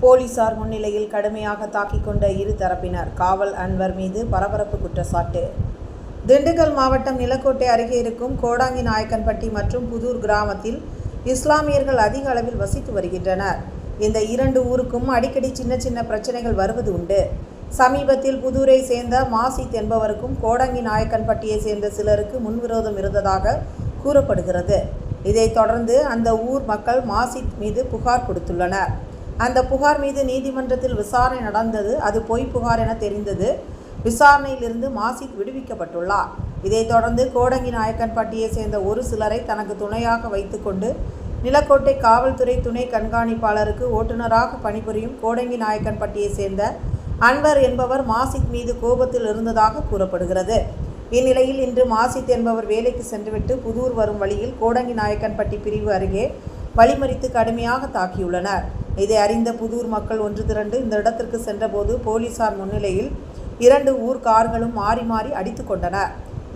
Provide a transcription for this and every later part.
போலீசார் முன்னிலையில் கடுமையாக தாக்கிக் கொண்ட இரு தரப்பினர் காவல் அன்வர் மீது பரபரப்பு குற்றச்சாட்டு. திண்டுக்கல் மாவட்டம் நிலக்கோட்டை அருகே இருக்கும் கோடாங்கி நாயக்கன்பட்டி மற்றும் புதூர் கிராமத்தில் இஸ்லாமியர்கள் அதிக அளவில் வசித்து வருகின்றனர். இந்த இரண்டு ஊருக்கும் அடிக்கடி சின்ன சின்ன பிரச்சனைகள் வருவது உண்டு. சமீபத்தில் புதூரை சேர்ந்த மாசித் என்பவருக்கும் கோடங்கி நாயக்கன்பட்டியை சேர்ந்த சிலருக்கு முன்விரோதம் இருந்ததாக கூறப்படுகிறது. இதைத் தொடர்ந்து அந்த ஊர் மக்கள் மாசித் மீது புகார் கொடுத்துள்ளனர். அந்த புகார் மீது நீதிமன்றத்தில் விசாரணை நடந்தது. அது பொய் புகார் என தெரிந்தது. விசாரணையிலிருந்து மாசித் விடுவிக்கப்பட்டுள்ளார். இதைத் தொடர்ந்து கோடங்கி நாயக்கன்பட்டியை சேர்ந்த ஒரு சிலரை தனக்கு துணையாக வைத்துக்கொண்டு நிலக்கோட்டை காவல்துறை துணை கண்காணிப்பாளருக்கு ஓட்டுநராக பணிபுரியும் கோடங்கி நாயக்கன்பட்டியை சேர்ந்த அன்வர் என்பவர் மாசித் மீது கோபத்தில் இருந்ததாக கூறப்படுகிறது. இந்நிலையில் இன்று மாசித் என்பவர் வேலைக்கு சென்றுவிட்டு புதூர் வரும் வழியில் கோடங்கி நாயக்கன்பட்டி பிரிவு அருகே வழிமறித்து கடுமையாக தாக்கியுள்ளனர். இதை அறிந்த புதூர் மக்கள் ஒன்று திரண்டு இந்த இடத்திற்கு சென்றபோது போலீசார் முன்னிலையில் இரண்டு ஊர் கார்களும் மாறி மாறி அடித்து கொண்டன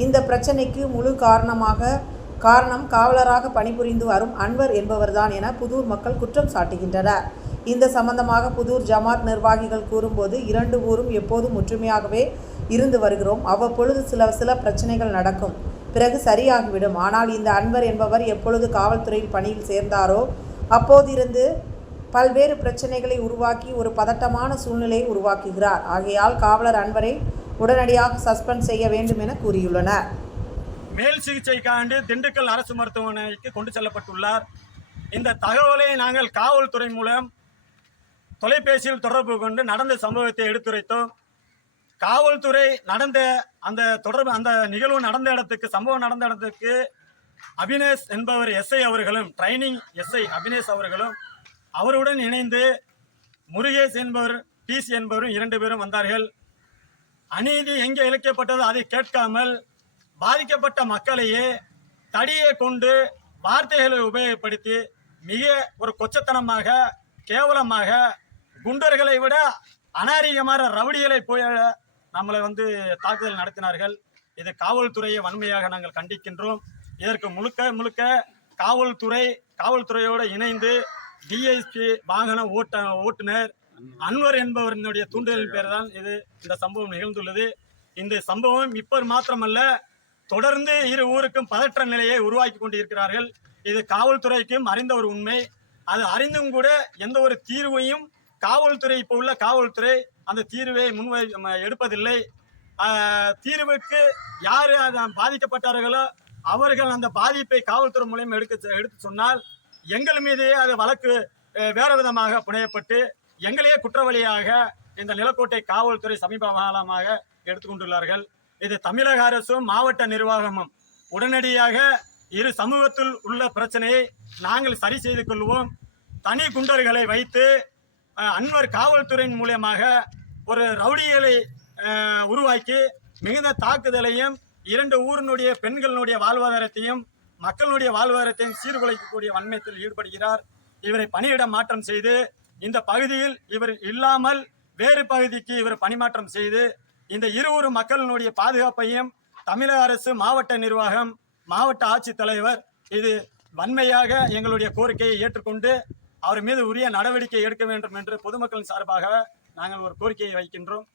இந்த பிரச்சனைக்கு முழு காரணமாக காரணம் காவலராக பணிபுரிந்து வரும் அன்வர் என்பவர்தான் என புதூர் மக்கள் குற்றம் சாட்டுகின்றனர். இந்த சம்பந்தமாக புதூர் ஜமாத் நிர்வாகிகள் கூறும்போது இரண்டு ஊரும் எப்போதும் ஒற்றுமையாகவே இருந்து வருகிறோம். அவ்வப்பொழுது சில சில பிரச்சனைகள் நடக்கும். பிறகு சரியாகிவிடும். ஆனால் இந்த அன்வர் என்பவர் எப்பொழுது காவல்துறையில் பணியில் சேர்ந்தாரோ அப்போதிருந்து பல்வேறு பிரச்சனைகளை உருவாக்கி ஒரு பதட்டமான சூழ்நிலையை உருவாக்குகிறார். ஆகையால் காவலர் அன்வரை உடனடியாக சஸ்பெண்ட் செய்ய வேண்டும் என கூறியுள்ளனர். மேல் சிகிச்சைக்காண்டு திண்டுக்கல் அரசு மருத்துவமனைக்கு கொண்டு செல்லப்பட்டுள்ளார். இந்த தகவலை நாங்கள் காவல்துறை மூலம் தொலைபேசியில் தொடர்பு கொண்டு நடந்த சம்பவத்தை எடுத்துரைத்தோம். காவல்துறை நடந்த அந்த தொடர்பு அந்த நிகழ்வு நடந்த இடத்துக்கு சம்பவம் நடந்த இடத்துக்கு அபினேஷ் என்பவர் எஸ்ஐ அவர்களும் ட்ரைனிங் எஸ்ஐ அபினேஷ் அவர்களும் அவருடன் இணைந்து முருகேஷ் என்பவர் டிசி என்பவரும் இரண்டு பேரும் வந்தார்கள். அநீதி எங்கே இழைக்கப்பட்டதோ அதை கேட்காமல் பாதிக்கப்பட்ட மக்களையே தடியை கொண்டு வார்த்தைகளை உபயோகப்படுத்தி மிக ஒரு கொச்சத்தனமாக கேவலமாக குண்டர்களை விட அநாரீகமான ரவுடிகளை போய் நம்மளை வந்து தாக்குதல் நடத்தினார்கள். இது காவல்துறையை வன்மையாக நாங்கள் கண்டிக்கின்றோம். இதற்கு முழுக்க முழுக்க காவல்துறை காவல்துறையோடு இணைந்து டிஎஸ்பி வாகன ஓட்ட ஓட்டுநர் அன்வர் என்பவரினுடைய தூண்டுதலின் பேர் தான் இது. இந்த சம்பவம் நிகழ்ந்துள்ளது. இந்த சம்பவம் இப்போ மாத்திரமல்ல தொடர்ந்து இரு ஊருக்கும் பதற்ற நிலையை உருவாக்கி கொண்டிருக்கிறார்கள். இது காவல்துறைக்கும் அறிந்த ஒரு உண்மை. அது அறிந்தும் கூட எந்த ஒரு தீர்வையும் காவல்துறை இப்போ உள்ள காவல்துறை அந்த தீர்வை முன்வை எடுப்பதில்லை. தீர்வுக்கு யார் பாதிக்கப்பட்டார்களோ அவர்கள் அந்த பாதிப்பை காவல்துறை மூலியம் எடுக்க எடுத்து சொன்னால் எங்கள் மீதே அது வழக்கு வேறு விதமாக புனையப்பட்டு எங்களையே குற்றவாளியாக இந்த நிலக்கோட்டை காவல்துறை சமீப காலமாக எடுத்துக்கொண்டுள்ளார்கள். இது தமிழக அரசும் மாவட்ட நிர்வாகமும் உடனடியாக இரு சமூகத்தில் உள்ள பிரச்சனையை நாங்கள் சரி செய்து கொள்வோம். தனி குண்டர்களை வைத்து அன்வர் காவல்துறையின் மூலியமாக ஒரு ரவுடிகளை உருவாக்கி மிகுந்த தாக்குதலையும் இரண்டு ஊரினுடைய பெண்களினுடைய வாழ்வாதாரத்தையும் மக்களுடைய வாழ்வாதாரத்தையும் சீர்குலைக்கக்கூடிய வன்மத்தில் ஈடுபடுகிறார். இவரை பணியிட மாற்றம் செய்து இந்த பகுதியில் இவர் இல்லாமல் வேறு பகுதிக்கு இவர் பணிமாற்றம் செய்து இந்த இருவரு மக்களினுடைய பாதுகாப்பையும் தமிழக அரசு மாவட்ட நிர்வாகம் மாவட்ட ஆட்சித்தலைவர் இது வன்மையாக எங்களுடைய கோரிக்கையை ஏற்றுக்கொண்டு அவர் மீது உரிய நடவடிக்கை எடுக்க வேண்டும் என்று பொதுமக்களின் சார்பாக நாங்கள் ஒரு கோரிக்கையை வைக்கின்றோம்.